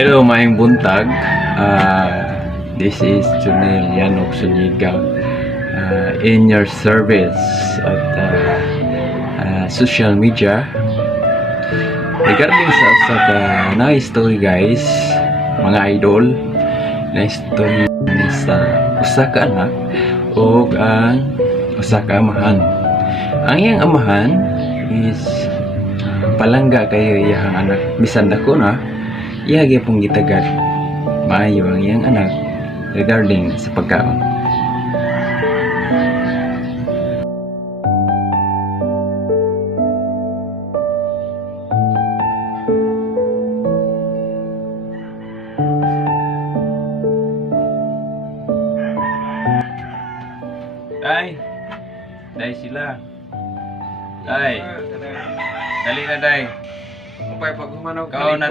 Hello, maayong buntag. This is Junel Yanok Suniga in your service at social media regarding sa usa ka nice story, guys, mga idol. Nice story sa usa ka anak o ang usa ka amahan. Ang iyang amahan is palangga kayo iyang anak, bisan dako na iya pong gitagad maayo ang iyang anak regarding sa pagkaon. Day sila. Day. Dali na, day. Upay pag humanaw Kao na,